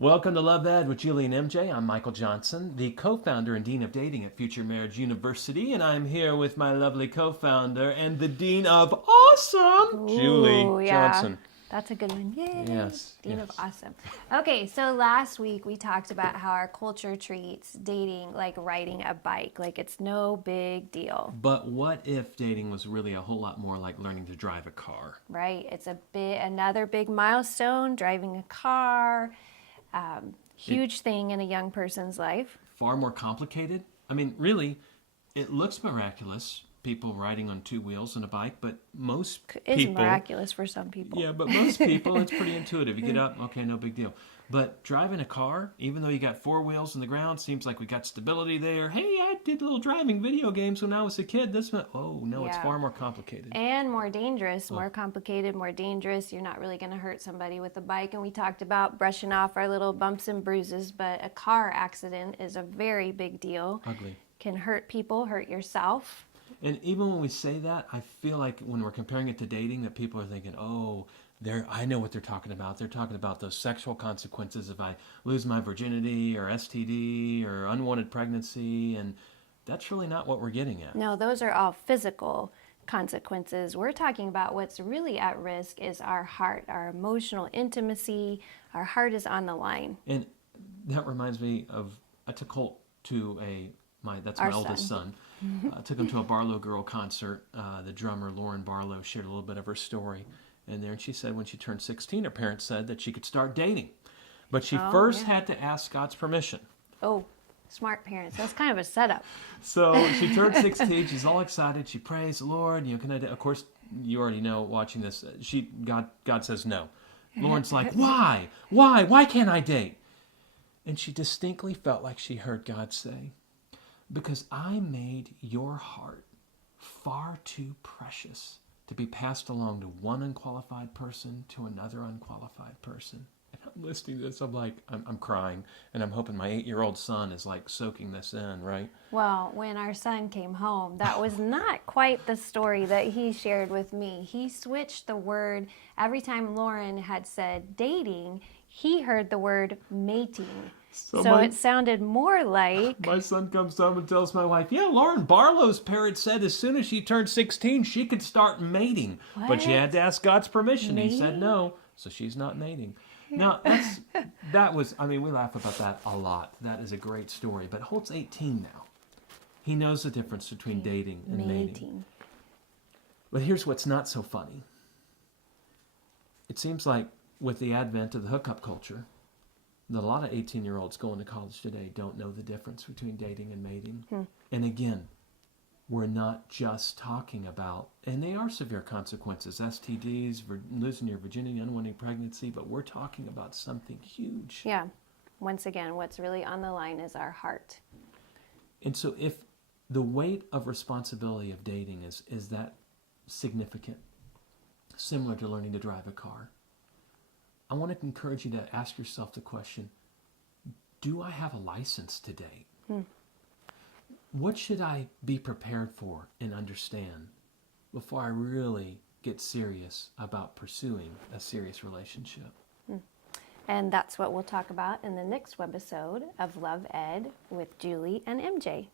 Welcome to Love Ed with Julie and MJ. I'm Michael Johnson, the co-founder and dean of dating at Future Marriage University, and I'm here with my lovely co-founder and the dean of awesome, Julie Johnson. That's a good one. Yay! Yes. Dean yes. of awesome. Okay, so last week we talked about how our culture treats dating like riding a bike, like it's no big deal. But what if dating was really a whole lot more like learning to drive a car? Right? It's another big milestone, driving a car. Huge thing in a young person's life. Far more complicated. I mean, really, it looks miraculous, people riding on two wheels on a bike, but most It's people... miraculous for some people. Yeah, but most people, it's pretty intuitive. You get up, okay, no big deal. But driving a car, even though you got four wheels in the ground, seems like we got stability there. Hey, I did little driving video games when I was a kid. It's far more complicated. And more dangerous, more complicated, more dangerous. You're not really going to hurt somebody with a bike. And we talked about brushing off our little bumps and bruises, but a car accident is a very big deal. Ugly. Can hurt people, hurt yourself. And even when we say that, I feel like when we're comparing it to dating, that people are thinking, I know what they're talking about. They're talking about those sexual consequences if I lose my virginity or STD or unwanted pregnancy. And that's really not what we're getting at. No, those are all physical consequences. We're talking about what's really at risk is our heart, our emotional intimacy. Our heart is on the line. And that reminds me of, I took Holt to my oldest son. I took him to a Barlow Girl concert. The drummer, Lauren Barlow, shared a little bit of her story. And she said when she turned 16, her parents said that she could start dating. But she first had to ask God's permission. Oh, smart parents. That's kind of a setup. So she turned 16. She's all excited. She prays, Lord, can I do? Of course, you already know watching this. God says no. Lauren's like, why? Why can't I date? And she distinctly felt like she heard God say, because I made your heart far too precious to be passed along to one unqualified person to another unqualified person. And I'm listening to this, I'm like, I'm crying, and I'm hoping my 8-year-old son is like soaking this in, right? Well, when our son came home, that was not quite the story that he shared with me. He switched the word. Every time Lauren had said dating, he heard the word mating. So it sounded more like... My son comes home and tells my wife, Lauren Barlow's parents said as soon as she turned 16, she could start mating. What? But she had to ask God's permission. He said no, so she's not mating. Now, we laugh about that a lot. That is a great story. But Holt's 18 now. He knows the difference between dating and mating. But here's what's not so funny. It seems like with the advent of the hookup culture, that a lot of 18-year-olds going to college today don't know the difference between dating and mating. And again, we're not just talking about, and they are severe consequences, STDs, losing your virginity, unwanted pregnancy, but we're talking about something huge. Yeah. Once again, what's really on the line is our heart. And so if the weight of responsibility of dating is that significant, similar to learning to drive a car, I want to encourage you to ask yourself the question, do I have a license to date? What should I be prepared for and understand before I really get serious about pursuing a serious relationship? And that's what we'll talk about in the next webisode of Love Ed with Julie and MJ.